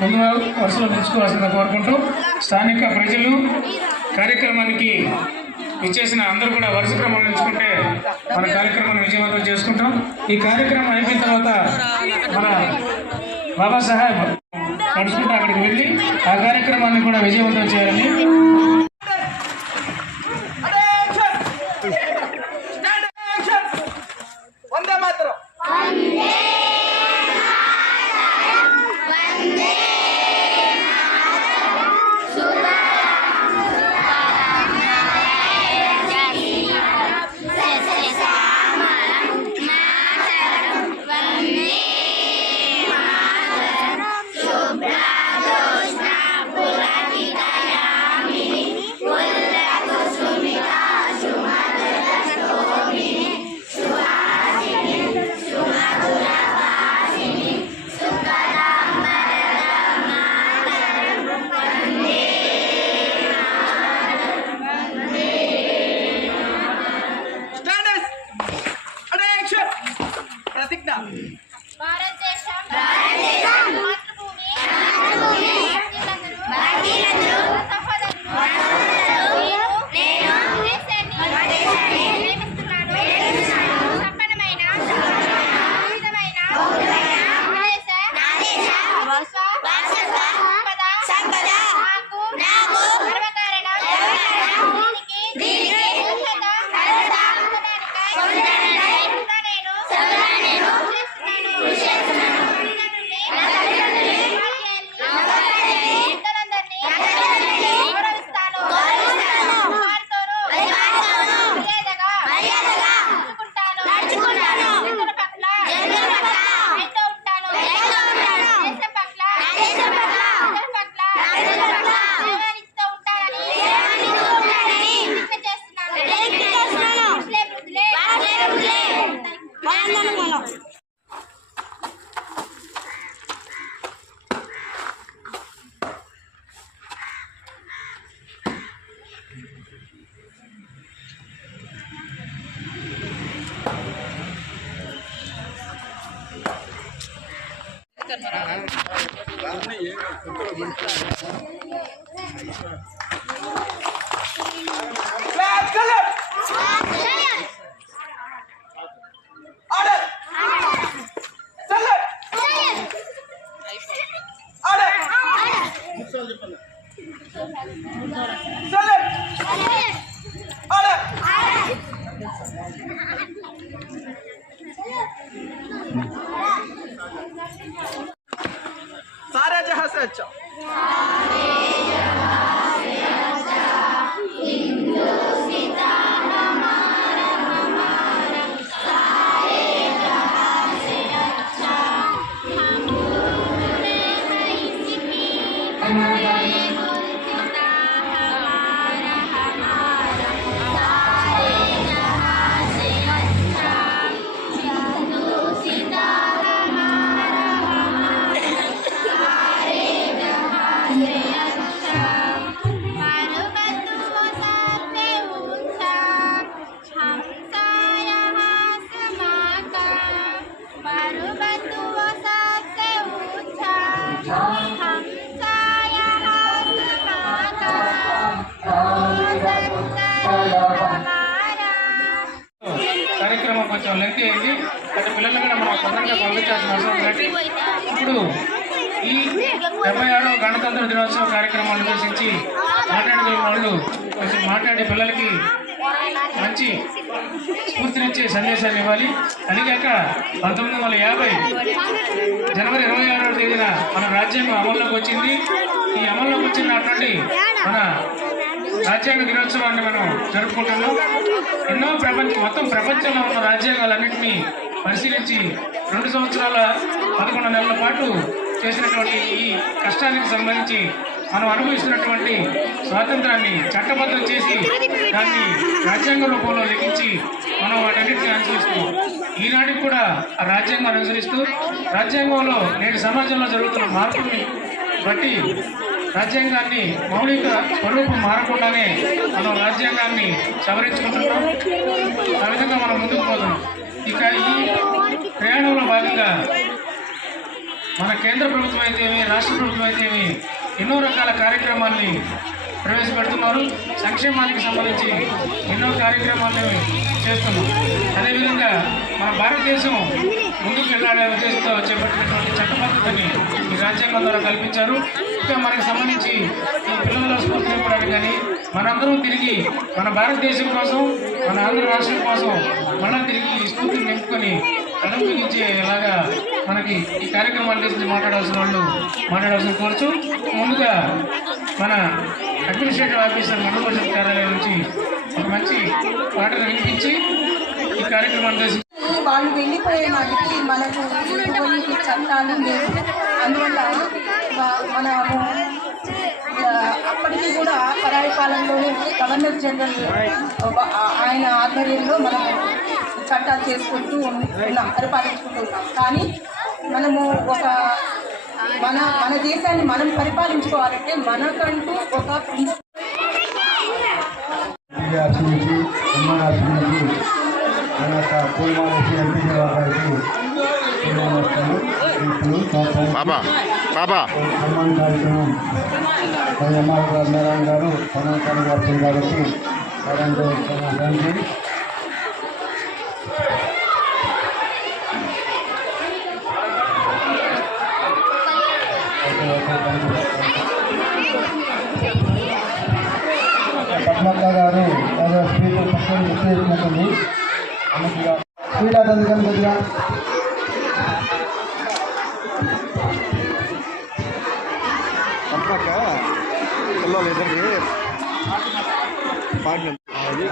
ముందు వరుసలో నిలుచుకోవాల్సిందిగా కోరుకుంటూ స్థానిక ప్రజలు కార్యక్రమానికి ఇచ్చేసిన అందరూ కూడా వరుస క్రమంలో నిలుచుకుంటే మన కార్యక్రమాన్ని విజయవంతం చేసుకుంటాం. ఈ కార్యక్రమం అయిపోయిన తర్వాత మన బాబాసాహెబ్ నడుచుకుంటూ అక్కడికి వెళ్ళి ఆ కార్యక్రమాన్ని కూడా విజయవంతం చేయాలని सारे जहां से अच्छा కార్యక్రమం కొంచెం లెంగ్తీ అయింది. గత పిల్లలు కూడా మనం తొందరగా పంపించాల్సిన అవసరం కాబట్టి ఇప్పుడు ఈ 76వ గణతంత్ర దినోత్సవ కార్యక్రమాన్ని ఉద్దేశించి మాట్లాడగలిగిన వాళ్ళు కొంచెం మాట్లాడే పిల్లలకి మంచి స్ఫూర్తినిచ్చే సందేశాన్ని ఇవ్వాలి. అదిగాక 1950 జనవరి 26వ తేదీన మన రాజ్యాంగం అమల్లోకి వచ్చింది. ఈ అమల్లోకి వచ్చినటువంటి మన రాజ్యాంగ దినోత్సవాన్ని మనం జరుపుకుంటున్నాం. ఎన్నో మొత్తం ప్రపంచంలో ఉన్న రాజ్యాంగాలన్నింటినీ పరిశీలించి 2 సంవత్సరాల 11 నెలల పాటు చేసినటువంటి ఈ కష్టానికి సంబంధించి మనం అనుభవిస్తున్నటువంటి స్వాతంత్రాన్ని చట్టబద్ధం చేసి దాన్ని రాజ్యాంగ రూపంలో లిఖించి మనం వాటన్నిటిని అనుసరిస్తున్నాం. ఈనాటికి కూడా ఆ రాజ్యాంగాన్ని అనుసరిస్తూ రాజ్యాంగంలో నేటి సమాజంలో జరుగుతున్న మార్పుల్ని బట్టి రాజ్యాంగాన్ని మౌలిక స్వరూపం మారకుండానే మనం రాజ్యాంగాన్ని సవరించుకుంటున్నాం. ఆ విధంగా మనం ముందుకు పోతున్నాం. ఇక ఈ ప్రయాణంలో భాగంగా మన కేంద్ర ప్రభుత్వం అయితేమి రాష్ట్ర ప్రభుత్వం అయితేమి ఎన్నో రకాల కార్యక్రమాల్ని ప్రవేశపెడుతున్నారు. సంక్షేమానికి సంబంధించి ఎన్నో కార్యక్రమాలను చేస్తున్నాం. అదేవిధంగా మన భారతదేశం ముందుకు వెళ్ళాలనే ఉద్దేశంతో చేపట్టినటువంటి చట్టబద్ధతని ఈ రాజ్యాంగం ద్వారా కల్పించారు. ఇంకా మనకు సంబంధించి ఈ పిల్లల స్ఫూర్తి నింపడానికి కానీ మనందరం తిరిగి మన భారతదేశం కోసం మన ఆంధ్ర రాష్ట్రం కోసం మళ్ళీ తిరిగి ఈ స్ఫూర్తిని నింపుకొని కడుపు బిగించేలాగా మనకి ఈ కార్యక్రమాలు చేసి మాట్లాడాల్సిన కోరుచు ముందుగా మన అడ్మినిస్ట్రేటివ్ ఆఫీసర్ మండల పరిషత్ కార్యాలయం నుంచి ఒక మంచి పాటను వినిపించి ఈ కార్యక్రమాన్ని చేసి వాళ్ళు వెళ్ళిపోయే నాటికి మనకు ఎటువంటి చట్టాలు లేవు. అందువల్ల మనము అప్పటికి కూడా పరాయి పాలనలోనే గవర్నర్ జనరల్ ఆయన ఆధ్వర్యంలో మనం చట్టాలు చేసుకుంటూ ఉన్నాం, పరిపాలించుకుంటూ ఉన్నాం. కానీ మనము మన దేశాన్ని మనం పరిపాలించుకోవాలంటే మనకంటూ ఒక మన యొక్క పూర్వాసి ఎంపీ గారికి సన్మాన కార్యక్రమం ఎంఆర్ గారు నారాయణ గారు సన్మాన గారు కాబట్టి థ్యాంక్ యూ. పద్మక్క గారు స్పీడ్ పక్కన విశ్లేషించుకుంటుంది. స్పీడ్ అవుతుంది కానీ కొద్దిగా పద్మక్క పిల్లలు ఇద్దరికి పాడిన ఓకే